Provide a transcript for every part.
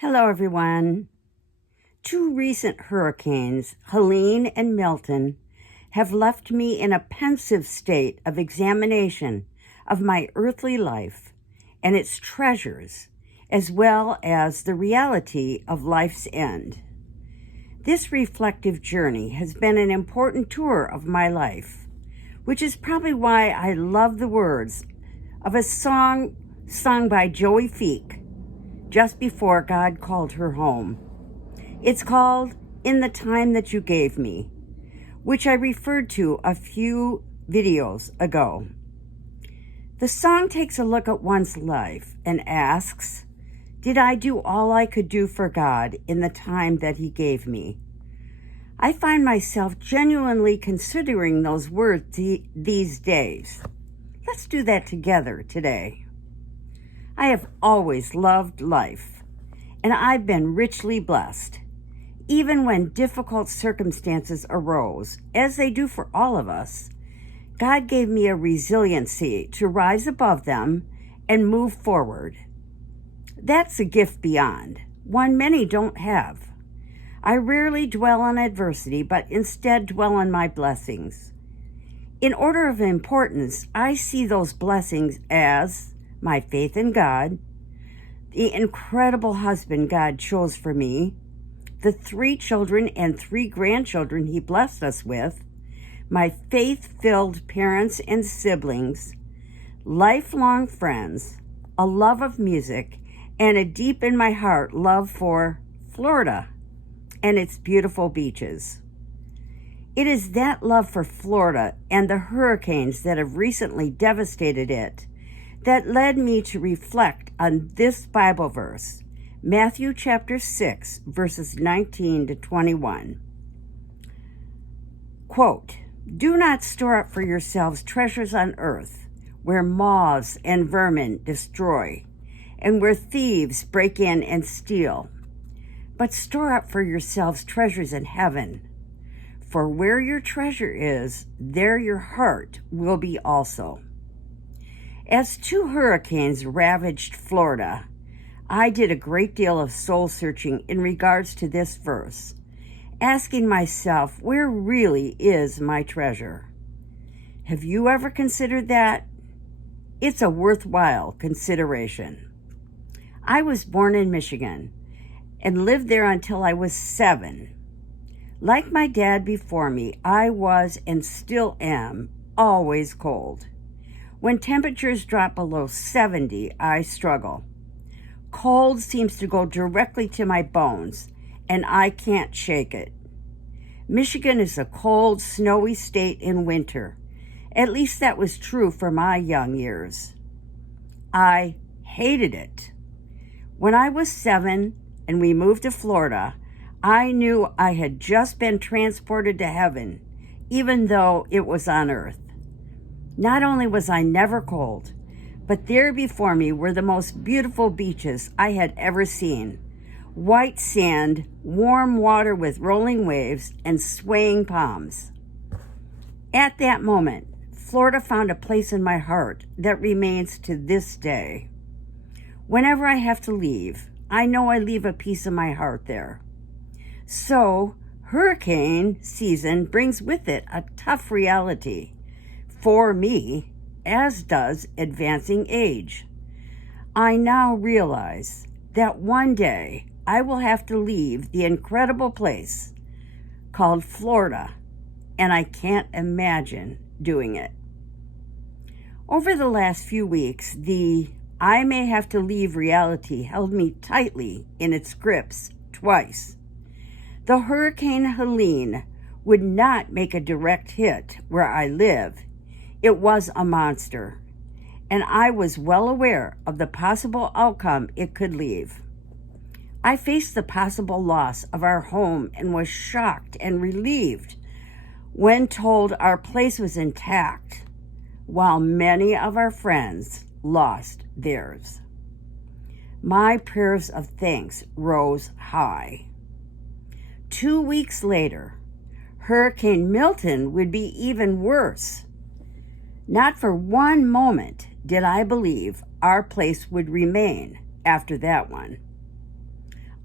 Hello, everyone. Two recent hurricanes, Helene and Milton, have left me in a pensive state of examination of my earthly life and its treasures, as well as the reality of life's end. This reflective journey has been an important tour of my life, which is probably why I love the words of a song sung by Joey Feek just before God called her home. It's called In the Time That You Gave Me, which I referred to a few videos ago. The song takes a look at one's life and asks, did I do all I could do for God in the time that He gave me? I find myself genuinely considering those words these days. Let's do that together today. I have always loved life, and I've been richly blessed. Even when difficult circumstances arose, as they do for all of us, God gave me a resiliency to rise above them and move forward. That's a gift beyond, one many don't have. I rarely dwell on adversity, but instead dwell on my blessings. In order of importance, I see those blessings as my faith in God, the incredible husband God chose for me, the 3 children and 3 grandchildren He blessed us with, my faith-filled parents and siblings, lifelong friends, a love of music, and a deep in my heart love for Florida and its beautiful beaches. It is that love for Florida and the hurricanes that have recently devastated it that led me to reflect on this Bible verse, Matthew chapter 6, verses 19 to 21. Quote, "Do not store up for yourselves treasures on earth, where moths and vermin destroy, and where thieves break in and steal. But store up for yourselves treasures in heaven. For where your treasure is, there your heart will be also." As 2 hurricanes ravaged Florida, I did a great deal of soul searching in regards to this verse, asking myself, where really is my treasure? Have you ever considered that? It's a worthwhile consideration. I was born in Michigan and lived there until I was 7. Like my dad before me, I was and still am always cold. When temperatures drop below 70, I struggle. Cold seems to go directly to my bones, and I can't shake it. Michigan is a cold, snowy state in winter. At least that was true for my young years. I hated it. When I was 7 and we moved to Florida, I knew I had just been transported to heaven, even though it was on earth. Not only was I never cold, but there before me were the most beautiful beaches I had ever seen. White sand, warm water with rolling waves, and swaying palms. At that moment, Florida found a place in my heart that remains to this day. Whenever I have to leave, I know I leave a piece of my heart there. So, hurricane season brings with it a tough reality for me, as does advancing age. I now realize that one day I will have to leave the incredible place called Florida, and I can't imagine doing it. Over the last few weeks, the I may have to leave reality held me tightly in its grips twice. The Hurricane Helene would not make a direct hit where I live. It was a monster, and I was well aware of the possible outcome it could leave. I faced the possible loss of our home and was shocked and relieved when told our place was intact, while many of our friends lost theirs. My prayers of thanks rose high. 2 weeks later, Hurricane Milton would be even worse. Not for one moment did I believe our place would remain after that one.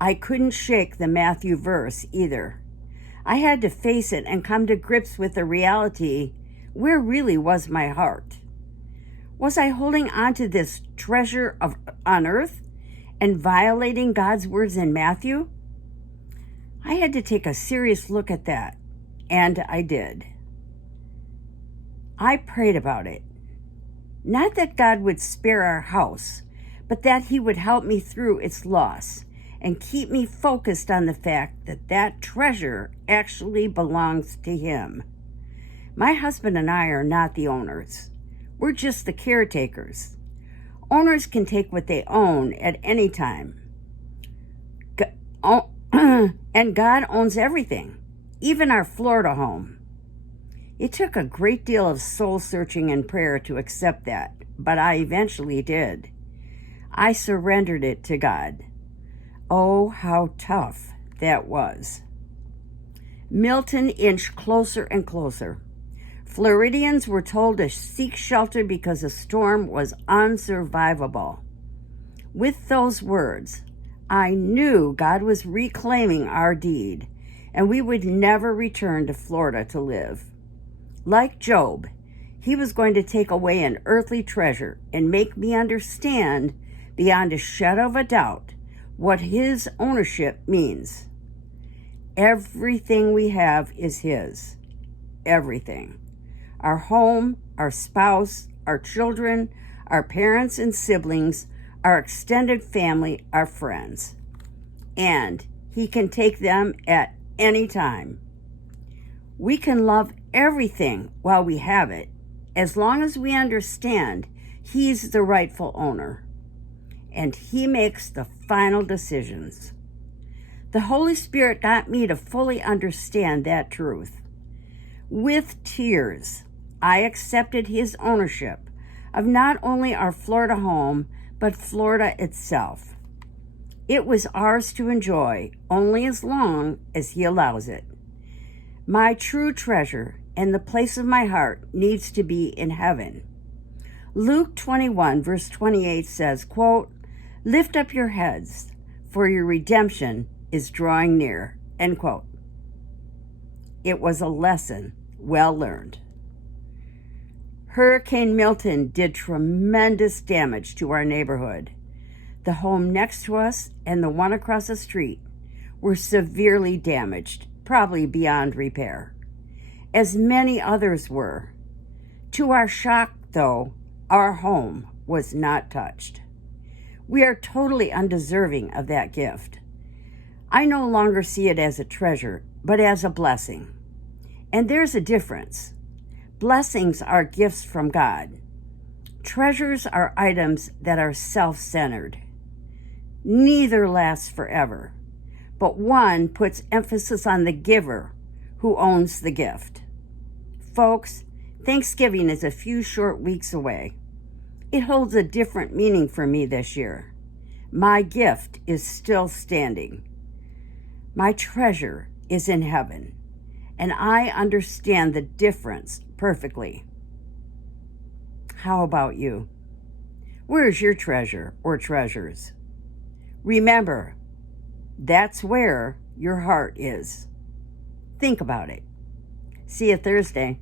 I couldn't shake the Matthew verse either. I had to face it and come to grips with the reality. Where really was my heart? Was I holding on to this treasure on earth and violating God's words in Matthew? I had to take a serious look at that, and I did. I prayed about it. Not that God would spare our house, but that He would help me through its loss and keep me focused on the fact that that treasure actually belongs to Him. My husband and I are not the owners. We're just the caretakers. Owners can take what they own at any time. And God owns everything, even our Florida home. It took a great deal of soul searching and prayer to accept that, but I eventually did. I surrendered it to God. Oh, how tough that was. Milton inched closer and closer. Floridians were told to seek shelter because the storm was unsurvivable. With those words, I knew God was reclaiming our deed, and we would never return to Florida to live. Like Job, He was going to take away an earthly treasure and make me understand, beyond a shadow of a doubt, what His ownership means. Everything we have is His. Everything. Our home, our spouse, our children, our parents and siblings, our extended family, our friends. And He can take them at any time. We can love everything while we have it, as long as we understand He's the rightful owner. And He makes the final decisions. The Holy Spirit got me to fully understand that truth. With tears, I accepted His ownership of not only our Florida home, but Florida itself. It was ours to enjoy only as long as He allows it. My true treasure and the place of my heart needs to be in heaven. Luke 21, verse 28 says, quote, "Lift up your heads, for your redemption is drawing near," end quote. It was a lesson well learned. Hurricane Milton did tremendous damage to our neighborhood. The home next to us and the one across the street were severely damaged, probably beyond repair, as many others were. To our shock, though, our home was not touched. We are totally undeserving of that gift. I no longer see it as a treasure, but as a blessing. And there's a difference. Blessings are gifts from God. Treasures are items that are self-centered. Neither lasts forever, but one puts emphasis on the giver who owns the gift. Folks, Thanksgiving is a few short weeks away. It holds a different meaning for me this year. My gift is still standing. My treasure is in heaven, and I understand the difference perfectly. How about you? Where's your treasure or treasures? Remember, that's where your heart is. Think about it. See you Thursday.